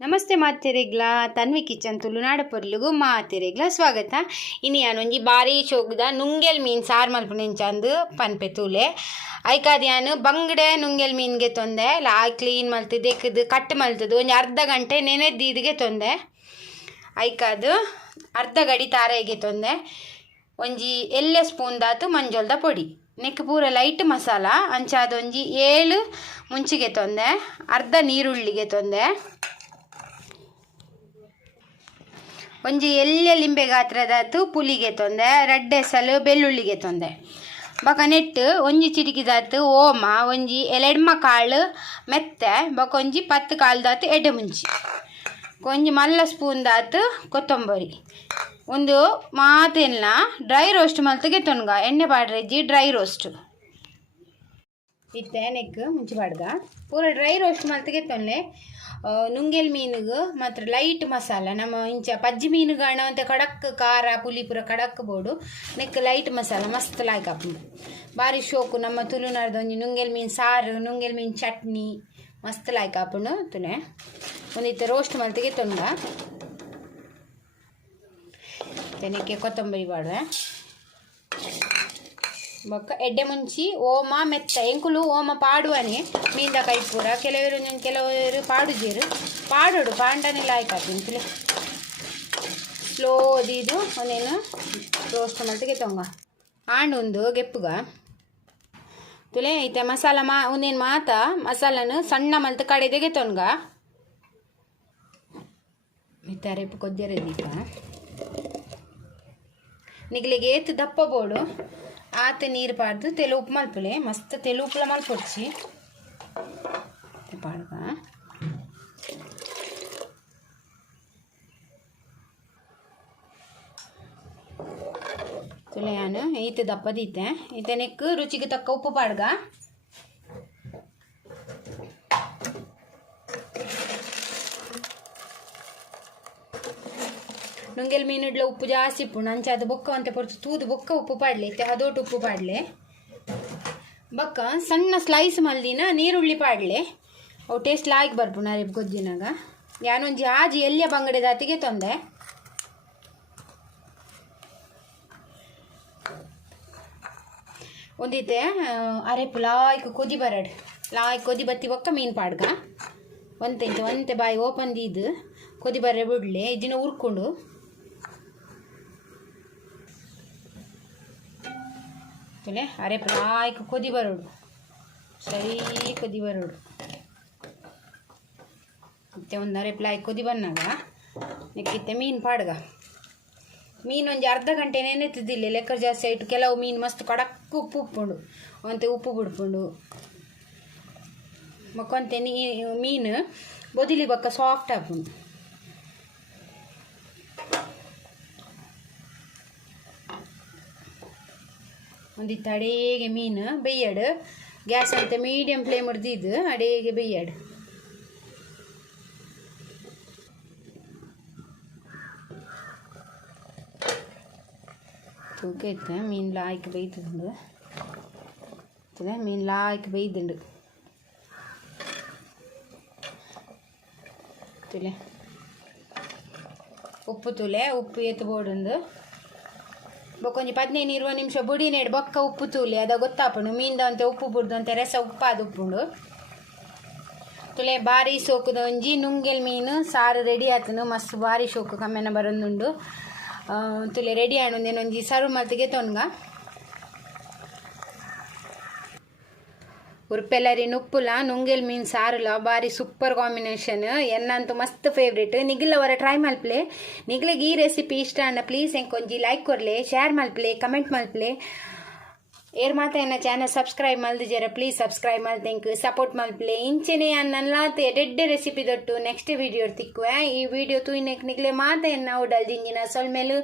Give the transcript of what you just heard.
ನಮಸ್ತೆ ಮಾತೆರೆಗ್ಲ ತನ್ವಿ ಕಿಚನ್ ತುಳುನಾಡ ಪೊರ್ಲುಗು ಮಾತೆರೆಗ್ಲ ಸ್ವಾಗತ. ಇನಿ ಯಾನು ಒಂಜಿ ಬಾರಿ ಶೋಕುದ ನುಂಗೆಲ್ ಮೀನ್ ಸಾರು ಮಲ್ಪುನೆಂಚಂದು ಪನ್ಪೆ ತೂಲೆ ಐಕಾದ ಯಾನು ಬಂಗಡೆ ನುಂಗೆಲ್ ಮೀನ್ಗೆ ತೊಂದೆ ಕ್ಲೀನ್ ಮಲ್ತು ದೆಕ್ಕದು ಕಟ್ ಮಲ್ತದು ಒಂಜಿ ಅರ್ಧ ಗಂಟೆ ನೆನೆದೀದಿಗೆ ತೊಂದೆ ಐಕಾದು ಅರ್ಧ ಗಡಿ ತಾರೆಗೆ ತೊಂದೆ ಒಂಜಿ ಎಲ್ಲೆ ಸ್ಪೂನ್ ದಾತು ಮಂಜೊಲ್ದ ಪೊಡಿ ನೆಕ್ ಪೂರ ಲೈಟ್ ಮಸಾಲ ಅಂಚಾದ ಒಂಜಿ 7 ಮುಂಚಿಗೆ ತೊಂದೆ ಅರ್ಧ ನೀರುಳ್ಳಿಗೆ ತೊಂದೆ ಒಂಜಿ ಎಲ್ಯ ಲಿಂಬೆ ಗಾತ್ರದಾತು ಪುಲಿಗೆ ತೊಂದೆ ರಡ್ಡೆಸಲು ಬೆಳ್ಳುಳ್ಳಿಗೆ ತೊಂದೆ ಬೊಕ ನೆಟ್ಟು ಒಂಜಿ ಚಿಟಿಕಿದಾತು ಓಮ ಒಂಜಿ ಎಲೆಡ್ಮ ಕಾಳು ಮೆತ್ತೆ ಬೊಕ ಒಂಜಿ 10 ಕಾಳ್ದಾತು ಎಡ್ಡೆ ಮುಂಚಿ ಒಂಜಿ ಮಲ್ಲ ಸ್ಪೂನ್ ದಾತು ಕೊತ್ತಂಬರಿ ಒಂದು ಮಾತೆಲ್ಲ ಡ್ರೈ ರೋಸ್ಟ್ ಮಲ್ತಗೆ ತೊನ್ಗ ಎಣ್ಣೆ ಪಾಡ್ರೆಜ್ಜಿ ಡ್ರೈ ರೋಸ್ಟ್ ಇತ್ತೆ ನೆಕ್ ಮುಂಚಿ ಪಾಡ್ಗ ಪೂರ ಡ್ರೈ ರೋಸ್ಟ್ ಮಲ್ತಗೆ ತೊನ್ಲೆ ನುಂಗೆಲ್ ಮೀನುಗು ಮಾತ್ರ ಲೈಟ್ ಮಸಾಲ ನಮ್ಮ ಇಂಚ ಪಜ್ಜಿ ಮೀನುಗಾಣ ಅಂತ ಕಡಕ್ ಖಾರ ಪುಲಿ ಪೂರ ಕಡಕ್ ಬೋಡು ನೆಕ್ ಲೈಟ್ ಮಸಾಲ ಮಸ್ತ್ ಲಾಯ್ಕ್ ಹಾಕೊಂಡು ಬಾರಿ ಶೋಕು ನಮ್ಮ ತುಳುನಾಡ್ದು ಒಂಜಿ ನುಂಗೆಲ್ ಮೀನು ಸಾರು ನುಂಗೆಲ್ ಮೀನು ಚಟ್ನಿ ಮಸ್ತ್ ಲಾಯ್ಕ್ ಹಾಕೊಂಡು ತುಲೆ ಒಂದಿತ್ತು ರೋಸ್ಟ್ ಮಲ್ತಿಗೆ ತೊಂದ ತೆನಕ್ಕೆ ಕೊತ್ತಂಬರಿ ಬಾಡುವೆ ಬೊಕ್ಕ ಎಡ್ಡೆ ಮುಂಚಿ ಓಮ ಮೆತ್ತ ಎಂಕುಲು ಓಮ ಪಾಡುವನೆ ಮೀಂದ ಕೈ ಪೂರ ಕೆಲವರು ಪಾಡುಜೇರು ಪಾಡೋಡು ಪಾಂಡನೆ ಲಾಯ್ಕ್ ಹಾಕಿಂತಲೇ ಸ್ಲೋ ಓದಿದು ಒಂದೇನು ರೋಸ್ಟ್ ಮಲ್ತಿಗೆ ತೊಂಗ ಆಂಡೊಂದು ಗೆಪ್ಪುಗ ತುಲೆ ಐತೆ ಮಸಾಲ ಒಂದೇನು ಮಾತ ಮಸಾಲನು ಸಣ್ಣ ಮಲ್ತು ಕಡೆದೆಗೆ ತೊನ್ಗ ಇತ್ತೆ ಅರೆಪು ಕೊದ್ದಿರ ದೀಪ ನಿಗ್ಲಿಗೆ ಏತು ದಪ್ಪ ಬೋಡು ಆತ ನೀರು ಪಾಡ್ದು ತೆಲು ಉಪ್ಪು ಮಲ್ಪಲೆ ಮಸ್ತ್ ತೆಲು ಉಪ್ಪುಲ ಮಲ್ಪೊಡ್ಚಿ ಪಾಡ್ಗ ತುಲೆ ಯಾನು ಈತ ದಪ್ಪ ದೀತೆ ಈತ ನೆಕ್ ರುಚಿಗೆ ತಕ್ಕ ಉಪ್ಪು ಪಾಡ್ಗ ನುಂಗೆಲ್ ಮೀನುಡ್ಲ ಉಪ್ಪು ಜಾಸ್ತಿ ಇಪ್ಪುಂಡು ಅಂಚಾದ ಬೊಕ್ಕ ಅಂತ ಪೊರ್ಚು ತೂದು ಬೊಕ್ಕ ಉಪ್ಪು ಪಾಡ್ಲೆ ಅದೋಟು ಉಪ್ಪು ಪಾಡ್ಲೆ ಬೊಕ್ಕ ಸಣ್ಣ ಸ್ಲೈಸ್ ಮಲ್ದಿನ ನೀರುಳ್ಳಿ ಪಾಡ್ಲೆ ಅವು ಟೇಸ್ಟ್ ಲಾಯ್ಕ್ ಬರ್ಪುಂಡು ಅರೆಪ್ ಗೊಜ್ಜಿನಾಗ ಯಾನೊಂಜಿ ಆಜಿ ಎಲ್ಯ ಬಂಗಡೆ ದಾತಿಗೆ ತೊಂದೆ ಒಂದಿತ್ತೆ ಅರೆಪು ಲಾಯ್ಕ್ ಕೊದಿ ಬರಡ್ ಲಾಯ್ಕ್ ಕೊದಿ ಬತ್ತಿ ಬೊಕ್ಕ ಮೀನು ಪಾಡ್ಗ ಒಂತೆ ಬಾಯಿ ಓಪನ್ ದೀದು ಕೊದಿ ಬರ್ರೆ ಬಿಡ್ಲೆ ಇದಿನ ಉರ್ಕೊಂಡು ಅರೆ ಲಾಯ್ಕ್ ಕೊದಿ ಬರೋಡು ಸರಿ ಕೊದಿ ಬರೋಡು ಮತ್ತೆ ಒಂದು ಅರೆ ಲಾಯ್ಕ್ ಕೊದಿ ಬಂದಾಗ ನೆಕ್ಕಿತ್ತೆ ಮೀನು ಪಾಡ್ಗ ಮೀನು ಒಂಜಿ ಅರ್ಧ ಗಂಟೆ ನೆನೆತ್ತಿದ್ದಿಲ್ಲ ಲೆಕ್ಕ ಜಾಸ್ತಿ ಆಯಿತು ಕೆಲವು ಮೀನು ಮಸ್ತ್ ಕಡಕ್ ಉಪ್ಪು ಉಪ್ಪುಂಡು ಅಂತೆ ಉಪ್ಪು ಬಿಡ್ಪುಂಡು ಮಕ್ಕೊಂತೆ ಮೀನು ಬೊದಿಲಿ ಬಕ್ಕ ಸಾಫ್ಟ್ ಹಾಕುಂಡು ಒಂದಿತ್ತು ಅಡೇಗೆ ಮೀನು ಬೇಯ್ಯಡು ಗ್ಯಾಸ್ ಅಂತ ಮೀಡಿಯಂ ಫ್ಲೇಮ್ ಹಿಡ್ದಿದ್ದು ಅಡೇಗೆ ಬೇಯ್ಯಡು ತೂಕ ಇತ್ತು ಮೀನು ಲಾಯ್ಕ್ ಬೇಯ್ತುಂಡು ಮೀನು ಲಾಯ್ಕ್ ಬೇಯ್ದುಂಡು ತುಲೆ ಉಪ್ಪು ತುಲೆ ಉಪ್ಪು ಎತ್ತು ಬೋಡುಂಡು ಬೊಕೊಂಜಿ 15-20 ನಿಮಿಷ ಬುಡಿ ನೆಡು ಬೊಕ್ಕ ಉಪ್ಪು ತೂಲೆ ಅದ ಗೊತ್ತಾಪುಂಡು ಮೀನ್ದ ಅಂತೆ ಉಪ್ಪು ಬುಡ್ದಂತೆ ರಸ ಉಪ್ಪಾದ ಉಪ್ಪುಂಡು ತುಲೆ ಬಾರಿ ಸೋಕುದ ಒಂಜಿ ನುಂಗೆಲ್ ಮೀನು ಸಾರು ರೆಡಿ ಆತನು ಮಸ್ತ್ ಬಾರಿ ಶೋಕು ಕಮ್ಮೆನ ಬರೊಂದುಂಡು ತುಲೆ ರೆಡಿ ಆಂಡೊಂದೇನೊಂಜಿ ಸರ್ವ್ ಮಲ್ತಿಗೆ ತೊನ್ಗ ಉರ್ಪೆಲ್ಲರಿ ನುಪ್ಪುಲ ನುಂಗೆಲ್ ಮೀನು ಸಾರುಲ ಬಾರಿ ಸೂಪರ್ ಕಾಂಬಿನೇಷನ್ ಎನ್ನಂತೂ ಮಸ್ತ್ ಫೇವ್ರೇಟ್ ನಿಗಿಲ್ಲವರ ಟ್ರೈ ಮಲ್ಪಲೆ ನಿಗ್ಲಿಗೆ ಈ ರೆಸಿಪಿ ಇಷ್ಟ ಅನ್ನ ಪ್ಲೀಸ್ ಎಂಕೊಂಜಿ ಲೈಕ್ ಕೊರ್ಲೆ ಶೇರ್ ಮಲ್ಪಲೆ ಕಮೆಂಟ್ ಮಲ್ಪಲೆ ಏರ್ ಮಾತ ಎನ್ನ ಚಾನಲ್ ಸಬ್ಸ್ಕ್ರೈಬ್ ಮಲ್ದಿಜರ ಪ್ಲೀಸ್ ಸಬ್ಸ್ಕ್ರೈಬ್ ಮಲ್ತೆಂಕ್ ಸಪೋರ್ಟ್ ಮಲ್ಪಲೆ ಇಂಚೆನೆ ಅನ್ನಲ್ಲಾತ ಎಡೆಡ್ಡೆ ರೆಸಿಪಿ ದೊಟ್ಟು ನೆಕ್ಸ್ಟ್ ವಿಡಿಯೋ ತಿಕ್ಕುವೆ ಈ ವಿಡಿಯೋ ತೂಯಿನೆಕ್ ನಿಗ್ಲೆ ಮಾತ ಎನ್ನ ಉಡಲ್ ಜಿಂಜಿನ ಸೊಲ್ಮೇಲು